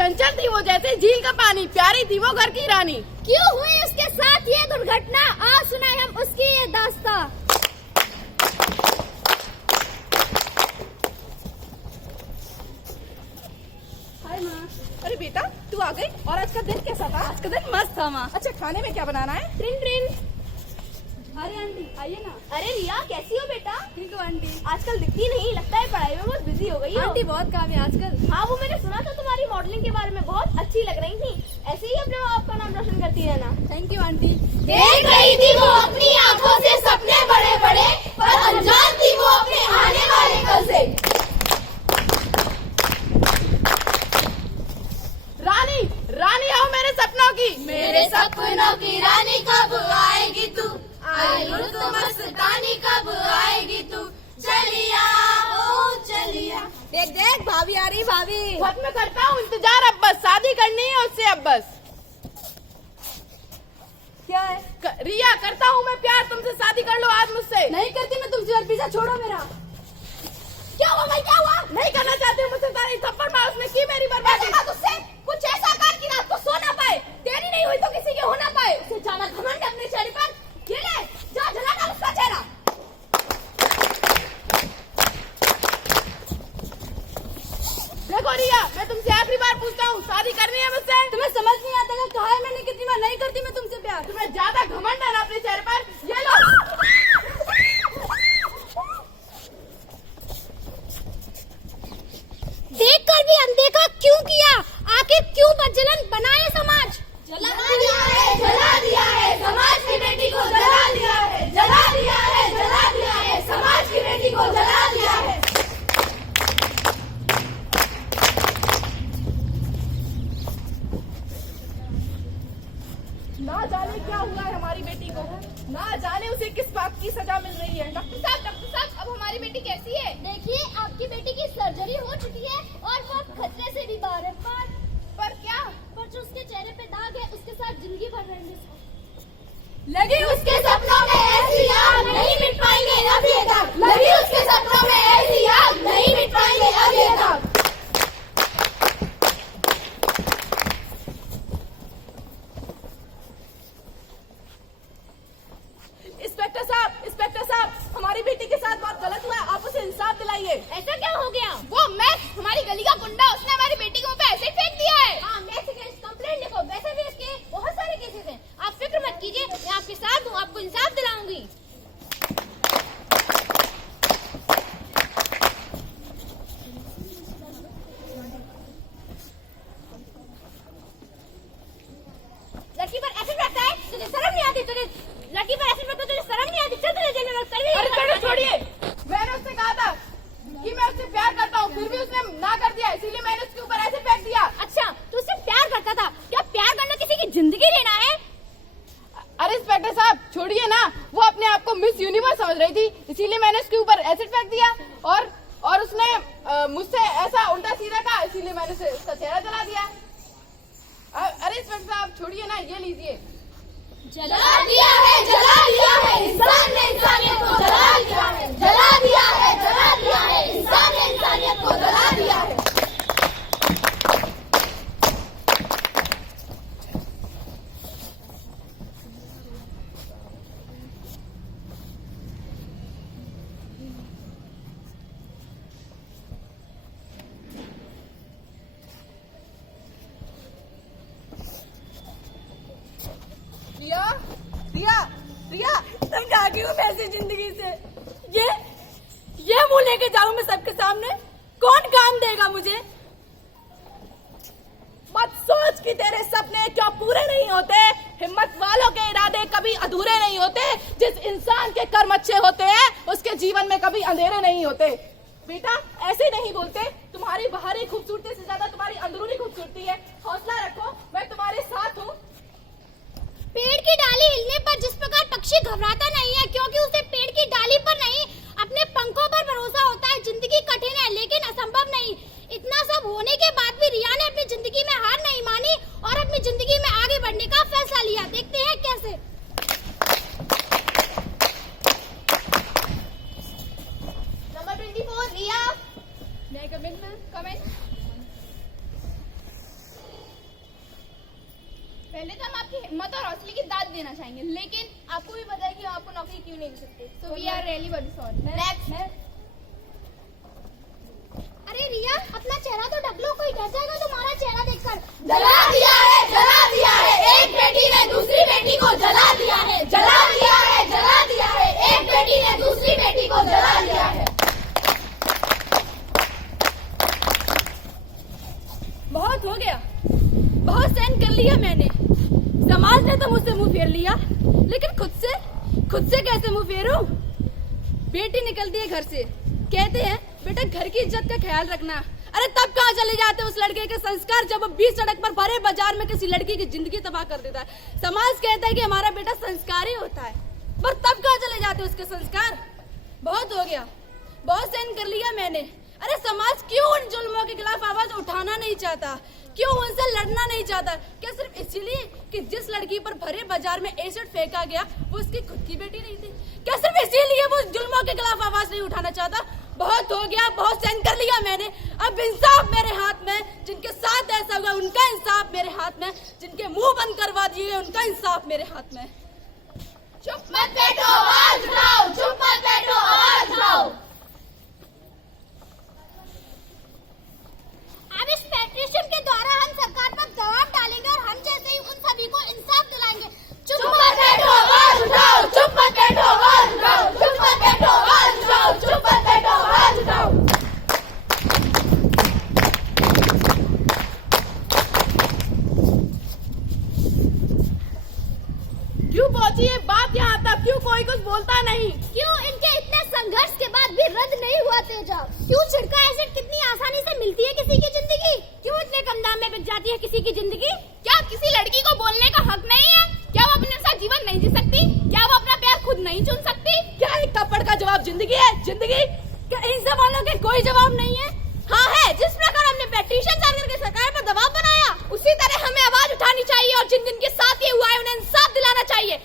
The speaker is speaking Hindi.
चंचल थी वो जैसे झील का पानी, प्यारी थी वो घर की रानी। क्यों हुई उसके साथ ये दुर्घटना, आज सुनाए हम उसकी ये दास्तां। हाय माँ। अरे बेटा तू आ गई, और आज का दिन कैसा था? आज का दिन मस्त था माँ। अच्छा खाने में क्या बनाना है? ट्रिन ट्रिन। अरे आंटी आइए ना। अरे रिया कैसी हो बेटा? ठीक हो आंटी? आजकल दिखती नहीं, लगता है पढ़ाई में बहुत बिजी हो गई हो। आंटी बहुत काम है आजकल। हाँ वो मैंने सुना था तुम्हारी मॉडलिंग के बारे में, बहुत अच्छी लग रही थी। ऐसे ही अपने माँ बाप का नाम रोशन करती रहना। Thank you aunty. देख रही थी वो अपनी आंखों से सपने बड़े बड़े, पर अनजान थी वो अपने आने वाले कल से। रानी रानी आओ मेरे सपनों की। मेरे सपनों की रानी कब आएगी तू, आई तो मस्तानी कब आएगी तू, चलिया ओ चलिया। देख देख भाभी आ रही, भाभी। खत्म करता हूँ इंतजार, अब बस शादी करनी है उससे, अब बस। क्या है? रिया करता हूँ मैं प्यार तुमसे, शादी कर लो आज मुझसे। नहीं करती मैं तुमसे, और पीछा छोड़ो मेरा। क्या हुआ भाई, क्या हुआ? नहीं करना चाहती हूँ मुझसे तारी, थप्पड़ मार उसने की मेरी बर्बादी। तुझसे कुछ ऐसा कर कि रात को सो ना पाए, तेरी नहीं हुई तो किसी के हो ना पाए। उसे जाना घमंड अपने चेहरे पर, ये ले जा जला डाल उसका चेहरा। देखो रिया मैं तुमसे आखिरी बार पूछता हूँ, शादी करनी है मुझसे? तुम्हें समझ नहीं आता कि कहा है मैंने कितनी बार नहीं करती मैं तुमसे प्यार। तुम्हें ज्यादा घमंड है ना अपने चेहरे पर, ये लो। देखकर भी अनदेखा क्यों किया, आखिर क्यों प्रज्वलन बनाए समाज। जला दिया है समाज की बेटी को, जला दिया है, जला दिया है, जला दिया है समाज की बेटी को, जला दिया है। ना जाने क्या हुआ है हमारी बेटी को, ना जाने उसे किस बात की सजा मिल रही है। डॉक्टर साहब अब हमारी बेटी कैसी है? देखिए आपकी बेटी की सर्जरी हो चुकी है और वो खतरे से भी बाहर है, पर क्या? पर जो उसके चेहरे पे दाग है उसके साथ जिंदगी भर रहेंगे। लगी उसके सपनों में ऐसी आग, नहीं मिट पाएंगे अब ये दाग। लगी उसके सपनों में ऐसी आग, नहीं मिट पाएंगे अब ये दाग। इंस्पेक्टर साहब हमारी बेटी के साथ बहुत गलत हुआ है, आप उसे इंसाफ दिलाइए। ऐसा क्या हो गया? वो मैक्स हमारी गली का गुंडा, उसने हमारी बेटी के मुंह पे एसिड फेंक दिया है। हाँ मैक्स अगेंस्ट कंप्लेंट लिखो, वैसे भी इसके बहुत सारे केसेस हैं। आप फिक्र मत कीजिए, मैं आपके साथ हूँ, आपको इंसाफ दिलाऊंगी। लड़की पर एसिड रखता है, तुझे शर्म नहीं आती? तुझे लड़की पर एसिड रखता है, तुझे शर्म नहीं आती? चल तुझे जेल में कर। अरे मैडम छोड़िए, मैंने उससे कहा था कि मैं उससे प्यार करता हूँ, फिर भी उसने ना कर दिया, इसीलिए मैंने उसके ऊपर ऐसे फेंक दिया। अच्छा तू उससे प्यार करता था, क्या प्यार करना किसी की जिंदगी लेना है? अरे इंस्पेक्टर साहब छोड़िए ना, वो अपने आप को मिस यूनिवर्स समझ रही थी, इसीलिए मैंने उसके ऊपर एसिड फेंक दिया, और उसने मुझसे ऐसा उल्टा सीधा कहा, इसीलिए मैंने उसका चेहरा जला दिया। अरे इंस्पेक्टर साहब छोड़िए ना, ये लीजिए। जला दिया है इंसान ने इंसानियत को, जला दिया है, जला दिया है, जला दिया है इंसान ने इंसानियत को, जला दिया है। रिया रिया रिया तुम जागी हूँ ऐसी जिंदगी से, ये मुंह लेके जाऊँ मैं सबके सामने, कौन काम देगा मुझे। मत सोच कि तेरे सपने क्यों पूरे नहीं होते, हिम्मत वालों के इरादे कभी अधूरे नहीं होते, जिस इंसान के कर्म अच्छे होते हैं उसके जीवन में कभी अंधेरे नहीं होते। बेटा ऐसे नहीं बोलते, तुम्हारी बाहरी खूबसूरती से ज्यादा तुम्हारी अंदरूनी खूबसूरती है, हौसला रखो, मैं तुम्हारे साथ हूँ। पेड़ की डाली हिलने पर जिस प्रकार पक्षी घबराता नहीं है, क्योंकि उसे पेड़ की डाली पर नहीं अपने पंखों पर भरोसा होता है। जिंदगी कठिन है लेकिन असंभव नहीं। इतना सब होने के बाद भी रिया ने अपनी जिंदगी में हार नहीं मानी और अपनी जिंदगी में आगे बढ़ने का फैसला लिया। देखते हैं कैसे। Number 24 Riya. May I come in, ma'am? Come in. पहले तो हम आपकी हिम्मत और हौसले की दाद देना चाहेंगे, लेकिन आपको भी पता है कि आपको नौकरी क्यों नहीं मिल सकती। So we are really very sorry. Next. अरे रिया, अपना चेहरा तो ढक लो, कोई डर जाएगा तुम्हारा चेहरा देखकर। जला दिया है, जला दिया है, एक बेटी ने दूसरी बेटी को जला दिया है, जला दिया है, जला दिया है, एक बेटी ने दूसरी बेटी को जला दिया है। बहुत हो गया, बहुत सहन कर लिया मैंने। समाज ने तो मुझसे मुंह फेर लिया, लेकिन खुद से कैसे मुंह फेरूं? बेटी निकलती है घर से, कहते हैं बेटा घर की इज्जत का ख्याल रखना। अरे तब कहाँ चले जाते उस लड़के के संस्कार जब वो बीच सड़क पर भरे बाजार में किसी लड़की की जिंदगी तबाह कर देता है। समाज कहता है कि हमारा बेटा संस्कारी होता है, पर तब कहाँ चले जाते उसके संस्कार? बहुत हो गया, बहुत सहन कर लिया मैंने। अरे समाज क्यों उन जुल्मों के खिलाफ आवाज उठाना नहीं चाहता? क्यों उनसे लड़ना नहीं चाहता? क्या सिर्फ इसलिए कि जिस लड़की पर भरे बाजार में एसिड फेंका गया वो उसकी खुद की बेटी नहीं थी? क्या सिर्फ इसीलिए वो जुल्मों के खिलाफ आवाज नहीं उठाना चाहता? बहुत हो गया, बहुत सहन कर लिया मैंने। अब इंसाफ मेरे हाथ में, जिनके साथ ऐसा हुआ उनका इंसाफ मेरे हाथ में, जिनके मुंह बंद करवा दिए उनका इंसाफ मेरे हाथ में। चुप मत बैठो, आवाज उठाओ, चुप मत बैठो, आवाज उठाओ। अब इस पेटिशन के द्वारा हम सरकार पर दबाव डालेंगे और हम जैसे ही उन सभी को इंसाफ दिलाएंगे। चुप मत बैठो, आवाज उठाओ, चुप मत बैठो, आवाज उठाओ, चुप मत बैठो, आवाज उठाओ, चुप मत बैठो, आवाज उठाओ। क्यों पहुंची ये बात यहाँ तक? क्यों कोई कुछ बोलता नहीं? क्यों इनके इतने संघर्ष के बाद भी रद्द नहीं हुआ तेजाब? क्यों छिड़का एसिड कितनी आसानी से मिलती है किसी की जिंदगी? क्यों इतने कम दाम में बिक जाती है किसी की जिंदगी? क्या किसी लड़की को बोलने का हक नहीं है? क्या वो अपने साथ जीवन नहीं जी सकती? क्या वो अपना प्यार खुद नहीं चुन सकती? क्या एक थप्पड़ का जवाब जिंदगी है? जिंदगी? क्या इन सवालों के कोई जवाब नहीं है? हाँ है। जिस प्रकार हमने पेटिशन डाल करके सरकार पर दबाव बनाया, उसी तरह हमें आवाज उठानी चाहिए और जिन जिनके साथ ये हुआ है उन्हें इंसाफ दिलाना चाहिए।